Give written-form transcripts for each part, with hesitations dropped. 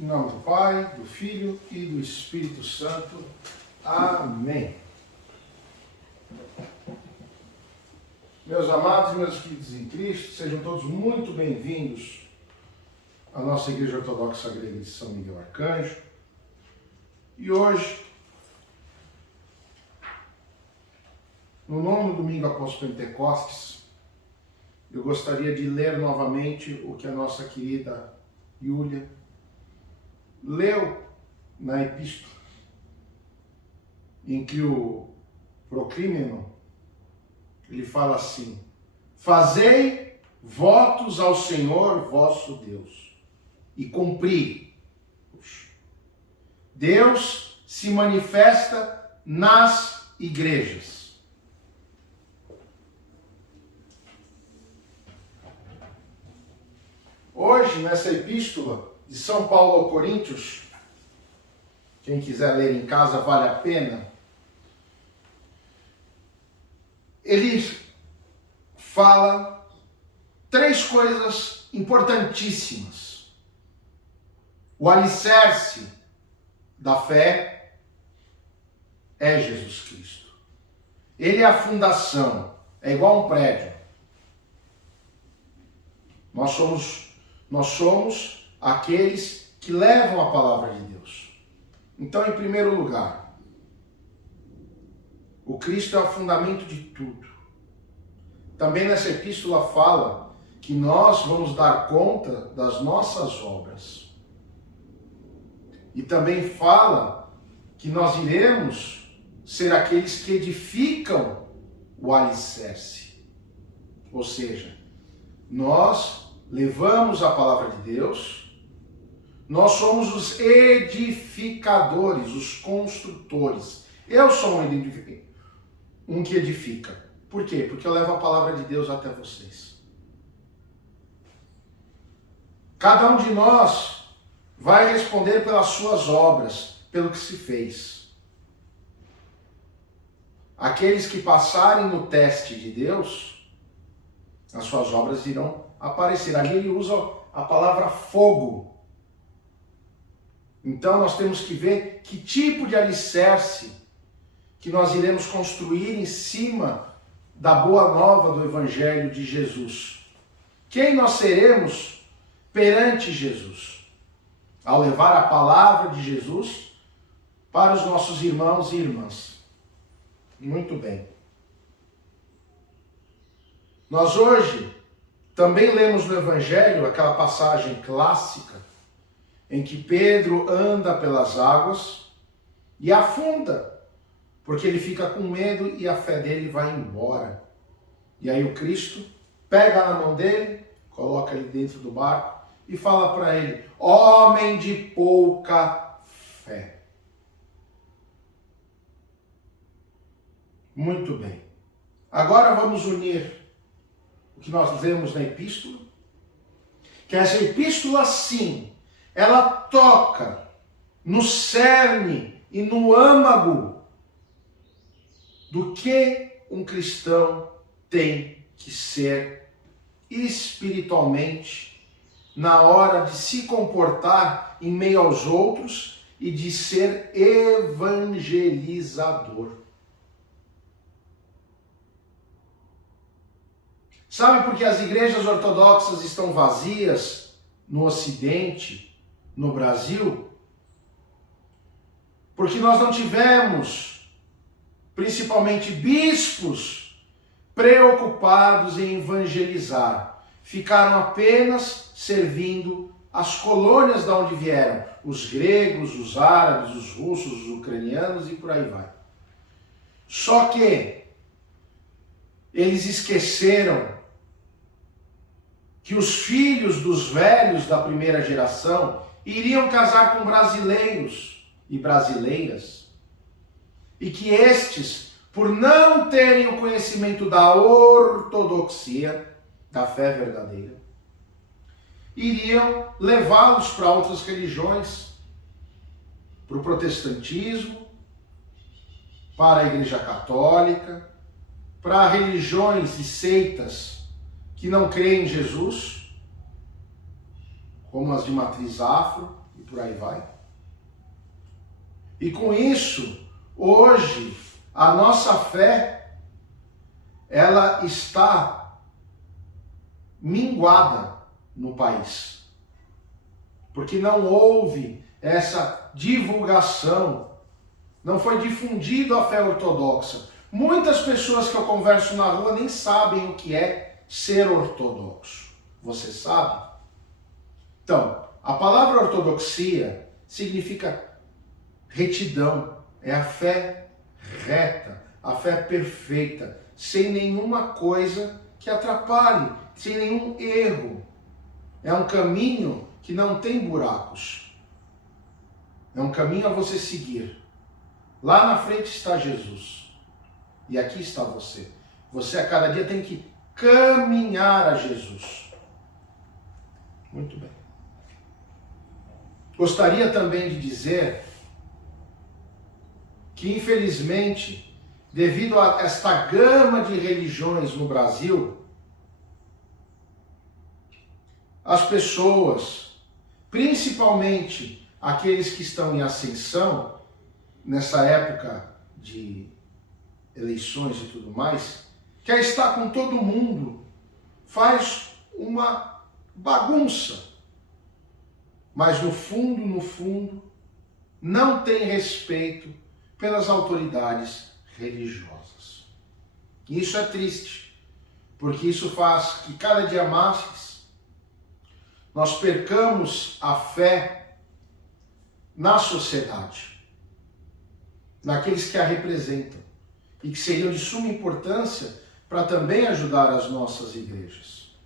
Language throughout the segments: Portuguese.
Em nome do Pai, do Filho e do Espírito Santo. Amém. Meus amados e meus queridos em Cristo, sejam todos muito bem-vindos à nossa Igreja Ortodoxa Grega de São Miguel Arcanjo. E hoje, no nono domingo após Pentecostes, eu gostaria de ler novamente o que a nossa querida Júlia leu na epístola, em que o Proclímeno, ele fala assim: fazei votos ao Senhor vosso Deus e cumpri-os. Deus se manifesta nas igrejas. Hoje, nessa epístola de São Paulo aos Coríntios, quem quiser ler em casa, vale a pena, ele fala três coisas importantíssimas. O alicerce da fé é Jesus Cristo. Ele é a fundação, é igual a um prédio. Nós somos aqueles que levam a palavra de Deus. Então, em primeiro lugar, o Cristo é o fundamento de tudo. Também nessa epístola fala que nós vamos dar conta das nossas obras. E também fala que nós iremos ser aqueles que edificam o alicerce. Ou seja, nós levamos a palavra de Deus, nós somos os edificadores, os construtores. Eu sou um que edifica. Por quê? Porque eu levo a palavra de Deus até vocês. Cada um de nós vai responder pelas suas obras, pelo que se fez. Aqueles que passarem no teste de Deus, as suas obras irão aparecer. Ali ele usa a palavra fogo. Então nós temos que ver que tipo de alicerce que nós iremos construir em cima da boa nova do Evangelho de Jesus. Quem nós seremos perante Jesus, ao levar a palavra de Jesus para os nossos irmãos e irmãs. Muito bem. Nós hoje também lemos no Evangelho aquela passagem clássica em que Pedro anda pelas águas e afunda, porque ele fica com medo e a fé dele vai embora. E aí o Cristo pega na mão dele, coloca ele dentro do barco e fala para ele: homem de pouca fé. Muito bem. Agora vamos unir o que nós lemos na epístola, que essa epístola, sim, ela toca no cerne e no âmago do que um cristão tem que ser espiritualmente na hora de se comportar em meio aos outros e de ser evangelizador. Sabe por que as igrejas ortodoxas estão vazias no Ocidente, no Brasil? Porque nós não tivemos, principalmente bispos, preocupados em evangelizar. Ficaram apenas servindo as colônias de onde vieram, os gregos, os árabes, os russos, os ucranianos e por aí vai. Só que eles esqueceram que os filhos dos velhos da primeira geração iriam casar com brasileiros e brasileiras, e que estes, por não terem o conhecimento da ortodoxia, da fé verdadeira, iriam levá-los para outras religiões, para o protestantismo, para a Igreja Católica, para religiões e seitas que não creem em Jesus, como as de matriz afro, e por aí vai. E com isso, hoje, a nossa fé, ela está minguada no país. Porque não houve essa divulgação, não foi difundido a fé ortodoxa. Muitas pessoas que eu converso na rua nem sabem o que é ser ortodoxo. Você sabe? Então, a palavra ortodoxia significa retidão, é a fé reta, a fé perfeita, sem nenhuma coisa que atrapalhe, sem nenhum erro. É um caminho que não tem buracos. É um caminho a você seguir. Lá na frente está Jesus. E aqui está você. Você a cada dia tem que caminhar a Jesus. Muito bem. Gostaria também de dizer que, infelizmente, devido a esta gama de religiões no Brasil, as pessoas, principalmente aqueles que estão em ascensão, nessa época de eleições e tudo mais, quer estar com todo mundo, faz uma bagunça. Mas no fundo, não tem respeito pelas autoridades religiosas. E isso é triste, porque isso faz que cada dia mais nós percamos a fé na sociedade, naqueles que a representam e que seriam de suma importância para também ajudar as nossas igrejas.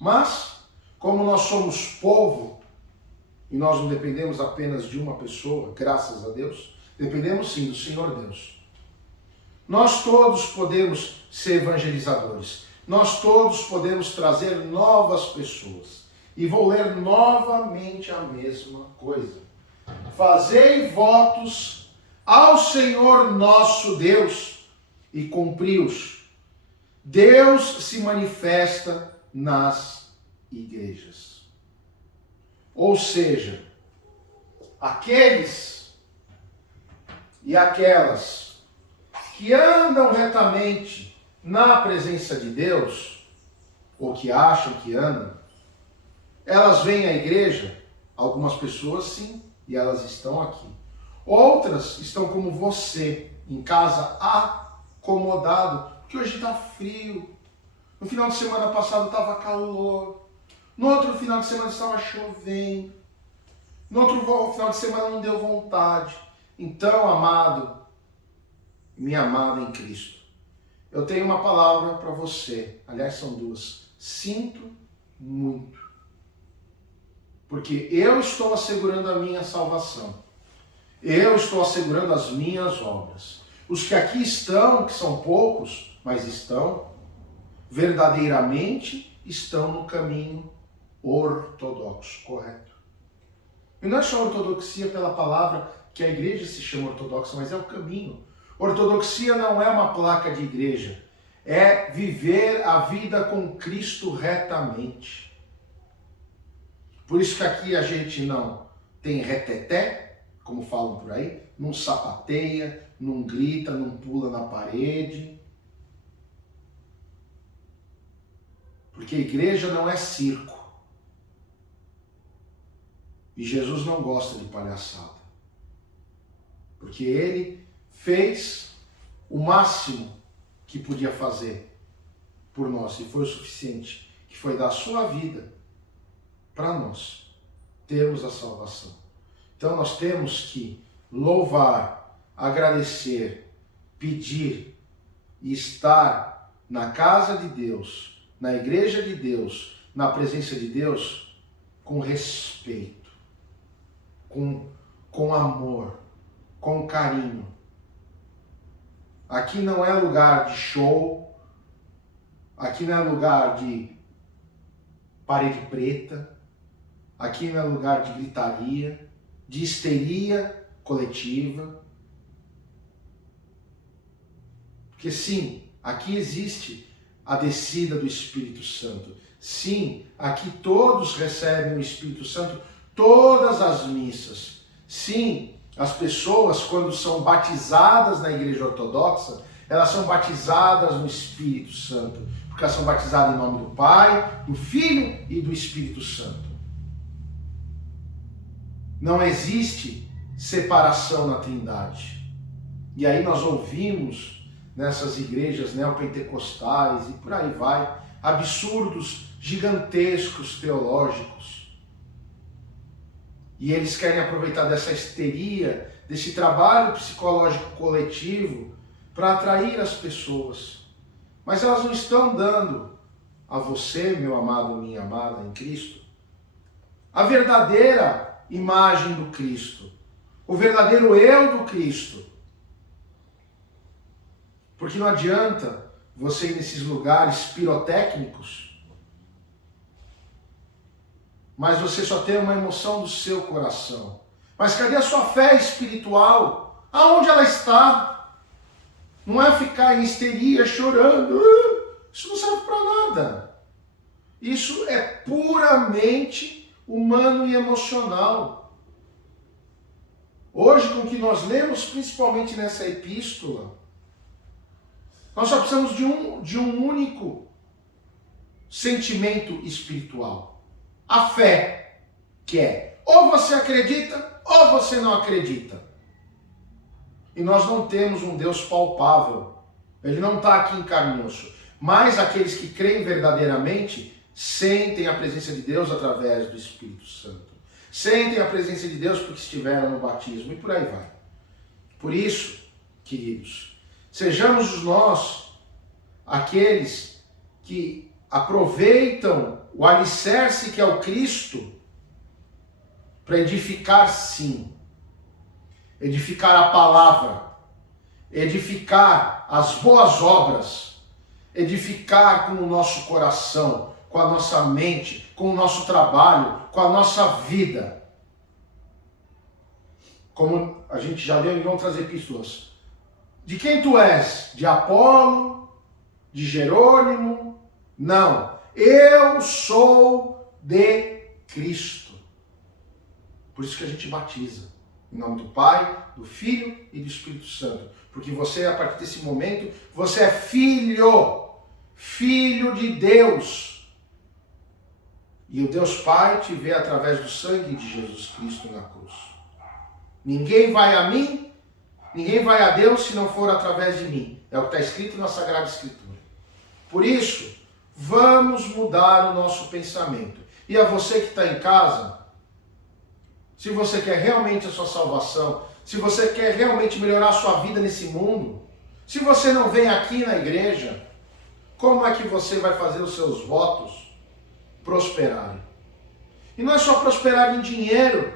Mas, como nós somos povo, e nós não dependemos apenas de uma pessoa, graças a Deus, dependemos sim do Senhor Deus. Nós todos podemos ser evangelizadores, nós todos podemos trazer novas pessoas. E vou ler novamente a mesma coisa. Fazei votos ao Senhor nosso Deus e cumpri-os. Deus se manifesta nas igrejas. Ou seja, aqueles e aquelas que andam retamente na presença de Deus, ou que acham que andam, elas vêm à igreja, algumas pessoas sim, e elas estão aqui. Outras estão como você, em casa acomodado, porque hoje está frio. No final de semana passado estava calor. No outro final de semana estava chovendo. No outro final de semana não deu vontade. Então, amado, minha amada em Cristo, eu tenho uma palavra para você. Aliás, são duas. Sinto muito. Porque eu estou assegurando a minha salvação. Eu estou assegurando as minhas obras. Os que aqui estão, que são poucos, mas estão, verdadeiramente estão no caminho ortodoxo, correto? E não é só ortodoxia pela palavra que a igreja se chama ortodoxa, mas é o caminho. Ortodoxia não é uma placa de igreja, é viver a vida com Cristo retamente. Por isso que aqui a gente não tem reteté, como falam por aí, não sapateia, não grita, não pula na parede. Porque igreja não é circo. E Jesus não gosta de palhaçada. Porque ele fez o máximo que podia fazer por nós, e foi o suficiente, que foi dar a sua vida para nós termos a salvação. Então nós temos que louvar, agradecer, pedir e estar na casa de Deus, na igreja de Deus, na presença de Deus, com respeito, com amor, com carinho. Aqui não é lugar de show, aqui não é lugar de parede preta, aqui não é lugar de gritaria, de histeria coletiva. Porque sim, aqui existe a descida do Espírito Santo. Sim, aqui todos recebem o Espírito Santo, todas as missas. Sim, as pessoas, quando são batizadas na Igreja Ortodoxa, elas são batizadas no Espírito Santo, porque elas são batizadas em nome do Pai, do Filho e do Espírito Santo. Não existe separação na Trindade. E aí nós ouvimos nessas igrejas neopentecostais e por aí vai, absurdos gigantescos teológicos. E eles querem aproveitar dessa histeria, desse trabalho psicológico coletivo, para atrair as pessoas. Mas elas não estão dando a você, meu amado, minha amada em Cristo, a verdadeira imagem do Cristo, o verdadeiro eu do Cristo. Porque não adianta você ir nesses lugares pirotécnicos, mas você só tem uma emoção do seu coração. Mas cadê a sua fé espiritual? Aonde ela está? Não é ficar em histeria, chorando. Isso não serve para nada. Isso é puramente humano e emocional. Hoje, com o que nós lemos, principalmente nessa epístola, nós só precisamos de um único sentimento espiritual. A fé, que é ou você acredita ou você não acredita. E nós não temos um Deus palpável. Ele não está aqui em carne e osso. Mas aqueles que creem verdadeiramente sentem a presença de Deus através do Espírito Santo. Sentem a presença de Deus porque estiveram no batismo e por aí vai. Por isso, queridos, sejamos nós aqueles que aproveitam o alicerce que é o Cristo para edificar, sim. Edificar a palavra, edificar as boas obras, edificar com o nosso coração, com a nossa mente, com o nosso trabalho, com a nossa vida. Como a gente já leu em outras epístolas. De quem tu és? De Apolo? De Jerônimo? Não. Eu sou de Cristo. Por isso que a gente batiza. Em nome do Pai, do Filho e do Espírito Santo. Porque você, a partir desse momento, você é filho. Filho de Deus. E o Deus Pai te vê através do sangue de Jesus Cristo na cruz. Ninguém vai a mim, ninguém vai a Deus se não for através de mim. É o que está escrito na Sagrada Escritura. Por isso, vamos mudar o nosso pensamento. E a você que está em casa, se você quer realmente a sua salvação, se você quer realmente melhorar a sua vida nesse mundo, se você não vem aqui na igreja, como é que você vai fazer os seus votos prosperarem? E não é só prosperar em dinheiro,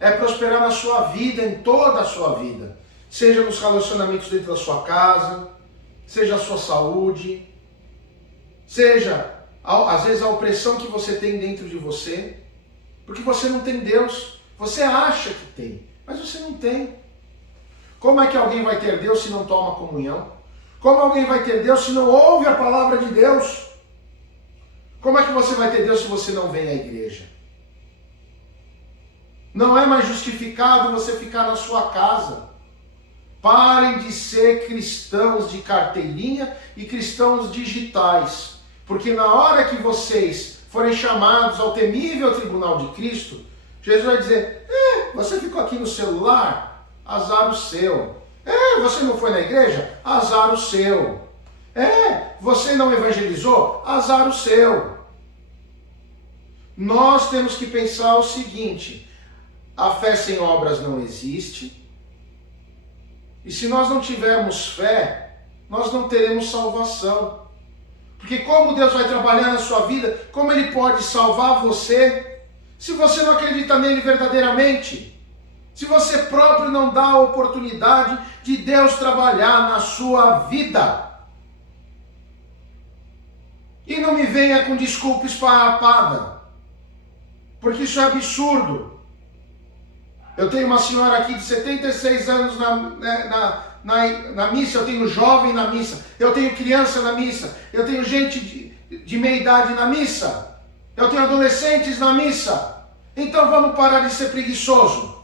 é prosperar na sua vida, em toda a sua vida. Seja nos relacionamentos dentro da sua casa, seja a sua saúde, seja, às vezes, a opressão que você tem dentro de você, porque você não tem Deus. Você acha que tem, mas você não tem. Como é que alguém vai ter Deus se não toma comunhão? Como alguém vai ter Deus se não ouve a palavra de Deus? Como é que você vai ter Deus se você não vem à igreja? Não é mais justificado você ficar na sua casa. Parem de ser cristãos de carteirinha e cristãos digitais. Porque na hora que vocês forem chamados ao temível tribunal de Cristo, Jesus vai dizer, você ficou aqui no celular? Azar o seu. Você não foi na igreja? Azar o seu. Você não evangelizou? Azar o seu. Nós temos que pensar o seguinte, a fé sem obras não existe, e se nós não tivermos fé, nós não teremos salvação. Porque como Deus vai trabalhar na sua vida, como Ele pode salvar você, se você não acredita nele verdadeiramente? Se você próprio não dá a oportunidade de Deus trabalhar na sua vida? E não me venha com desculpa esfarrapada, porque isso é absurdo. Eu tenho uma senhora aqui de 76 anos na missa, eu tenho jovem na missa, eu tenho criança na missa, eu tenho gente de meia idade na missa. Eu tenho adolescentes na missa. Então vamos parar de ser preguiçoso.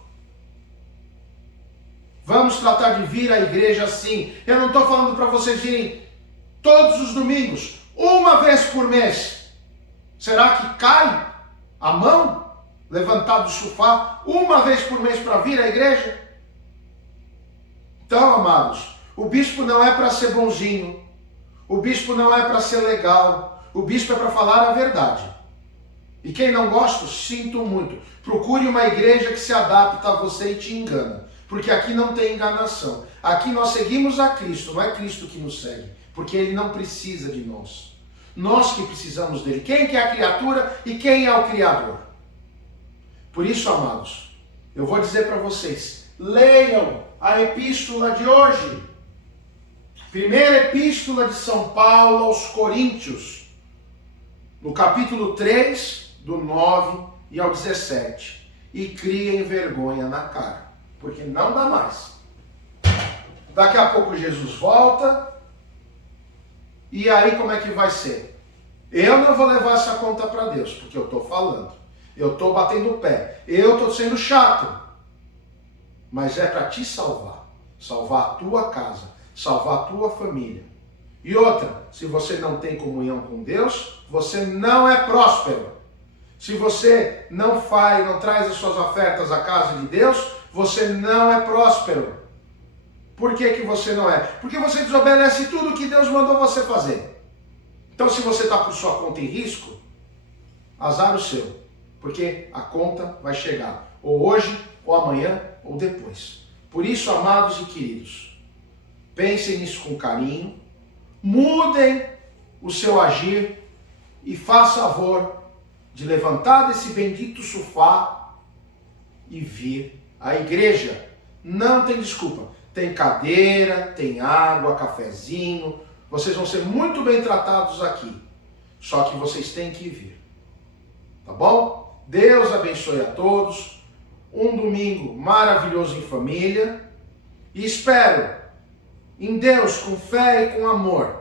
Vamos tratar de vir à igreja assim. Eu não estou falando para vocês virem todos os domingos, uma vez por mês. Será que cai a mão, levantar do sofá, uma vez por mês para vir à igreja? Então, amados, o bispo não é para ser bonzinho. O bispo não é para ser legal. O bispo é para falar a verdade. E quem não gosta, sinto muito. Procure uma igreja que se adapta a você e te engana. Porque aqui não tem enganação. Aqui nós seguimos a Cristo, não é Cristo que nos segue. Porque Ele não precisa de nós. Nós que precisamos dele. Quem que é a criatura e quem é o Criador? Por isso, amados, eu vou dizer para vocês, leiam a epístola de hoje. Primeira epístola de São Paulo aos Coríntios, no capítulo 3, do 9 e ao 17. E criem vergonha na cara, porque não dá mais. Daqui a pouco Jesus volta, e aí como é que vai ser? Eu não vou levar essa conta para Deus, porque eu estou falando. Eu estou batendo o pé. Eu estou sendo chato. Mas é para te salvar. Salvar a tua casa. Salvar a tua família. E outra, se você não tem comunhão com Deus, você não é próspero. Se você não traz as suas ofertas à casa de Deus, você não é próspero. Por que que você não é? Porque você desobedece tudo que Deus mandou você fazer. Então, se você está por sua conta em risco, azar o seu. Porque a conta vai chegar. Ou hoje, ou amanhã, ou depois. Por isso, amados e queridos, pensem nisso com carinho. Mudem o seu agir. E faça favor de levantar desse bendito sofá e vir à igreja. Não tem desculpa. Tem cadeira, tem água, cafezinho. Vocês vão ser muito bem tratados aqui. Só que vocês têm que vir. Tá bom? Deus abençoe a todos. Um domingo maravilhoso em família. E espero em Deus com fé e com amor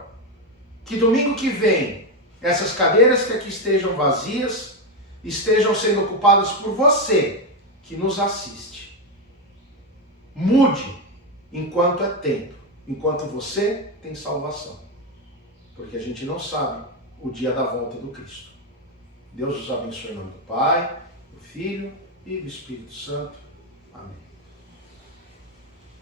que domingo que vem essas cadeiras que aqui estejam vazias estejam sendo ocupadas por você que nos assiste. Mude enquanto é tempo, enquanto você tem salvação. Porque a gente não sabe o dia da volta do Cristo. Deus os abençoe em nome do Pai, do Filho e do Espírito Santo. Amém.